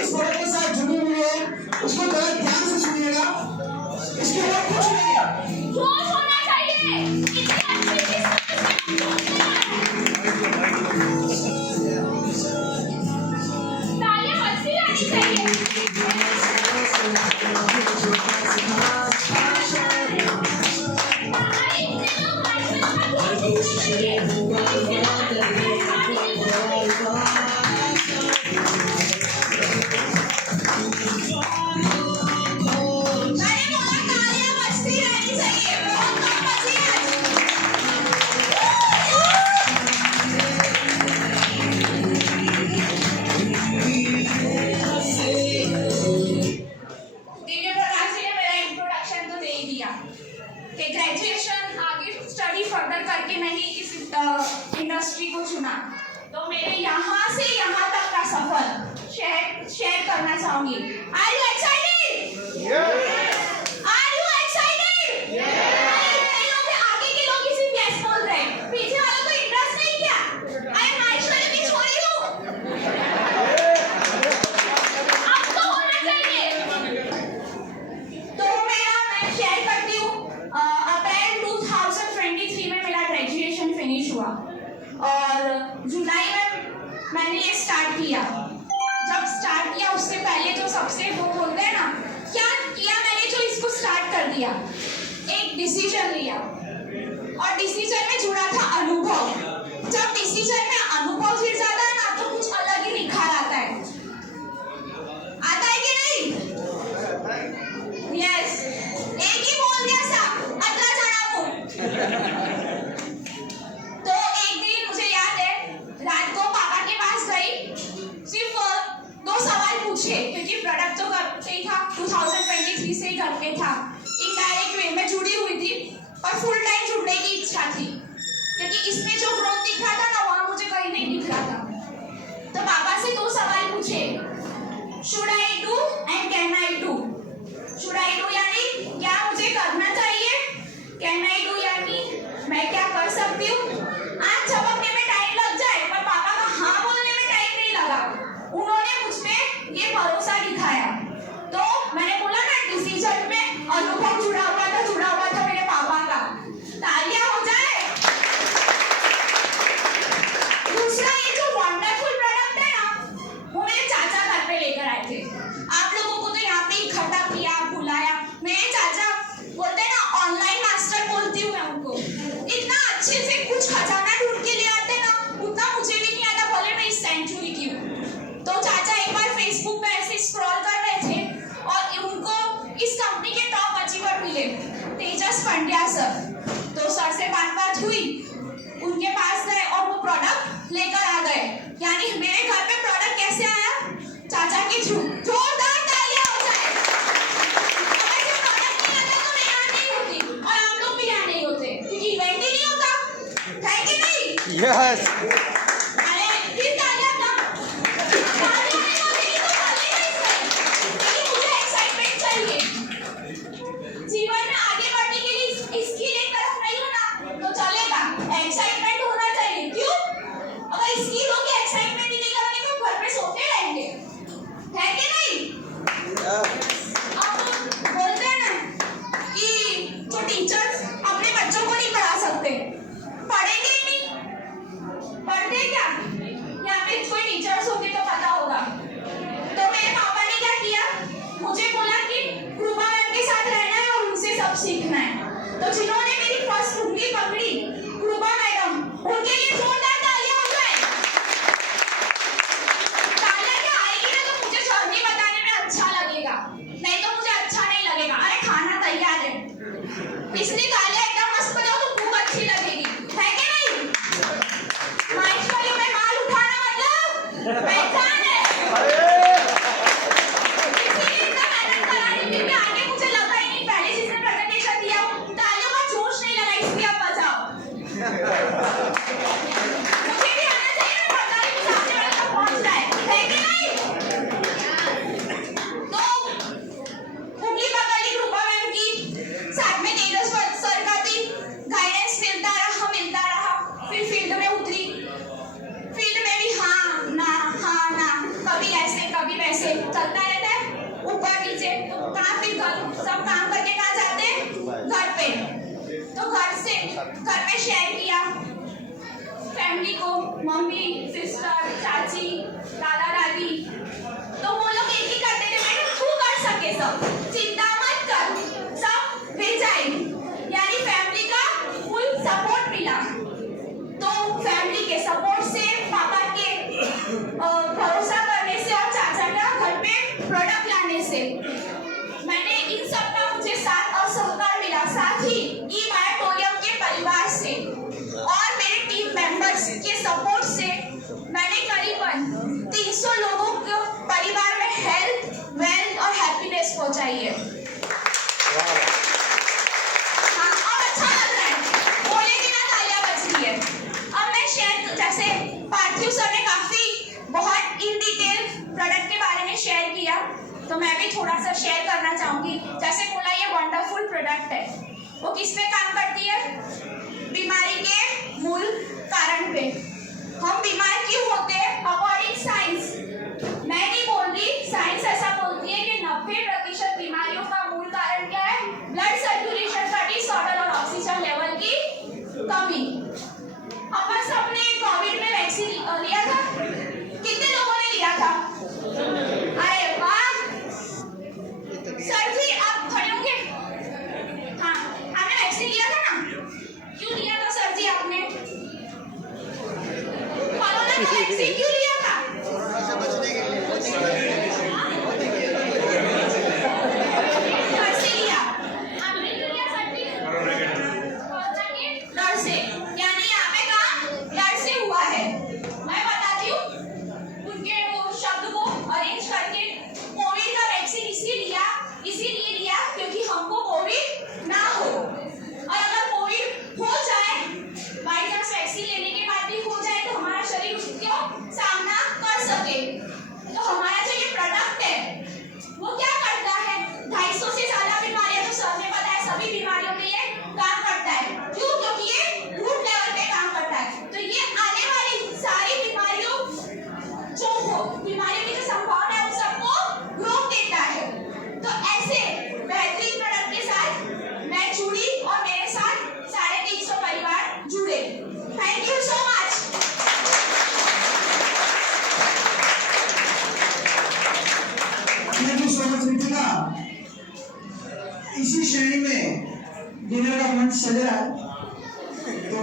इस प्रोडक्ट के साथ जुड़ी हुई है, उसको बड़ा ध्यान से सुनिएगा। इसके बाद कुछ नहीं है, जोश होना चाहिए। इतनी अच्छी चीज तालियां बजती रहनी चाहिए। ग्रेजुएशन आगे स्टडी फर्दर करके नहीं इस इंडस्ट्री को चुना, तो मेरे यहाँ से यहाँ तक का सफर शेयर करना चाहूंगी। Are you excited? Are you excited? कई लोग आगे के लोग इसी यस बोल रहे हैं, पीछे वालों को इंटरेस्ट नहीं क्या? I am Aishwarya की छोरी हूँ। अब तो होना चाहिए। तो मैं शेयर करती हूँ। अप्रैल 2023 में मेरा ग्रेजुएशन फिनिश हुआ और जुलाई में मैंने ये स्टार्ट किया। जब स्टार्ट किया उससे पहले जो सबसे वो बोलते हैं ना, क्या किया मैंने, जो इसको स्टार्ट कर दिया, एक डिसीजन लिया और डिसीजन में जुड़ा था अनुभव। जब डिसीजन में अनुभव जुड़ जाता है ना, तो कुछ अलग ही निखार आता है कि नहीं? यस, एक ही बोल दिया सा अगला चढ़ा मुंह। तो एक दिन मुझे याद है, रात को पापा के पास गई, सिर्फ 2 सवाल पूछे, क्योंकि प्रोडक्ट तो घर पे ही था, 2023 से ही घर पे था, इनडायरेक्ट वे में जुड़ी हुई थी, पर फुल टाइम जुड़ने की इच्छा थी, क्योंकि इसमें जो ग्रोथ दिख रहा था ना, वहाँ मुझे कहीं नहीं दिख रहा था। तो पापा से 2 सवाल पूछे, should I do and can I do. Should I do यानी क्या मुझे करना चाहिए, कैन आई डू यानी मैं क्या कर सकती हूँ। आज जवाब में टाइम लग जाए, पर पापा का हाँ बोलने में टाइम नहीं लगा। उन्होंने मुझ में ये भरोसा दिखाया। तो मैंने बोला ना, डिसीजन में अनुभव जुड़ा हुआ था मेरे पापा का। तालियां हो जाए। दूसरा, ये जो वंडरफुल प्रोडक्ट है ना, वो मेरे चाचा घर पे लेकर आए थे। आप लोगों को तो यहाँ पे इकट्ठा किया, बुलाया। मेरे चाचा बोलते हैं ना, ऑनलाइन मास्टर बोलती हूँ मैं उनको। इतना अच्छे से कुछ खजाना ढूंढ के ले आते ना, उतना मुझे भी नहीं आता, भले मैं इस सेंचुरी की हूँ। तो चाचा एक बार फेसबुक पे ऐसे स्क्रॉल कर रहे थे और उनको इस कंपनी के टॉप अचीवर मिले, तेजस पंड्या सर। तो सर से बात हुई, उनके पास गए और वो प्रोडक्ट लेकर आ गए। यानी मेरे घर पे प्रोडक्ट कैसे आया? चाचा के थ्रू। जोरदार तालियां हो जाए। अगर ये प्रोडक्ट नहीं आता तो मैं यहाँ नहीं होती और आप लोग भी यहाँ नहीं होते, क्योंकि इवेंट ही नहीं होता, है कि नहीं? यस। अरे फिर तालियां का तालियां नहीं होती तो बोले नहीं सही, क्योंकि मुझे एक्साइटमेंट चाहिए। जीवन में आगे बढ़ने के लिए इसकी एक तरफ नहीं हो ना, तो चलेगा, एक्साइटमेंट होना चाहिए। क्यों? अगर इसकी लोग एक्साइटमेंट नहीं करेंगे तो घर पे सोते रहेंगे, है कि नहीं? अब बोलते हैं ना कि जो टीचर्स अपने बच्चों को नहीं पढ़ा सकते, पढ़ेंगे ही नहीं, पढ़ते ऐसे चलता रहता है ऊपर नीचे। तो कहाँ फिर सब काम करके कहाँ जाते हैं? घर पे। तो घर पे शेयर किया फैमिली को, मम्मी, सिस्टर, चाची, दादा दादी। तो वो लोग एक ही करते थे, मैंने तू कर सके सब, चिंता मत कर, सब मिल जाएगी। यानी फैमिली का फुल सपोर्ट मिला। तो फैमिली के सपोर्ट से, पापा के भरोसा करने से और चाचा का घर पे प्रोडक्ट लाने से मैंने इन सब का मुझे साथ और सहकार मिला। साथ ही ई मायाटोरियम के परिवार से और मेरे टीम मेंबर्स के सपोर्ट से मैंने करीबन 300 लोगों को परिवार में हेल्थ, वेल्थ और हैप्पीनेस पहुंचाई है। हाँ, और अच्छा लग रहा है, बोले बिना तालियां बज रही है। अब मैं शेयर, जैसे पार्थिव सर ने काफी बहुत इन डिटेल प्रोडक्ट के बारे में शेयर किया, तो मैं भी थोड़ा सा शेयर करना चाहूंगी। जैसे बोला, ये वंडरफुल प्रोडक्ट है, वो किस पे काम करती है? बीमारी के मूल कारण पे। हम बीमार क्यों होते हैं? अकॉर्डिंग साइंस, मैं नहीं बोल रही, साइंस ऐसा बोलती है कि 90% बीमारियों का मूल कारण क्या है? ब्लड सर्कुलेशन का डिसऑर्डर और ऑक्सीजन लेवल की कमी। अपन सबने कोविड में वैक्सीन लिया था, कितने लोगों ने लिया था? अरे वाह सर जी, आप खड़े होंगे? हाँ, आपने वैक्सीन लिया था ना? क्यों लिया था सर जी आपने? कोरोना का वैक्सीन क्यों लिया था? कोरोना से बचने के लिए। डर से लिया। आपने क्यों लिया सर जी? कोरोना के डर से। यानी यहाँ पे काम डर से हुआ है। मैं बताती हूँ उनके वो शब्द को अरेंज करके। कोविड का वैक्सीन इसीलिए लिया क्योंकि हमको कोविड ना हो, और अगर कोविड हो जाए, बाई चांस वैक्सीन लेने के बाद भी हो जाए, तो हमारा शरीर उसको सामना कर सके। तो हमारा जो ये प्रोडक्ट है वो क्या करता है? 250 से ज्यादा बीमारियां, तो सर ने बताया सभी बीमारियों में ये काम करता है। क्यों? क्योंकि ये रूट लेवल पे काम करता है। तो ये आने वाली सारी बीमारियों की जो संभावना है उन सबको रोक देता है। तो ऐसे बेहतरीन प्रोडक्ट के साथ मैं जुड़ी और मेरे साथ 350 परिवार जुड़े। Thank you so much. Thank you so much Ritika. इसी श्रेणी में डिनर का मंच सज रहा है, तो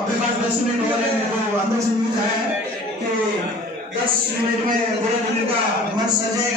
अपने पास 10 मिनट हो रहे हैं। मेरे को अंदर से न्यूज आया है कि 10 मिनट में पूरा डिनर का मंच सज जाएगा।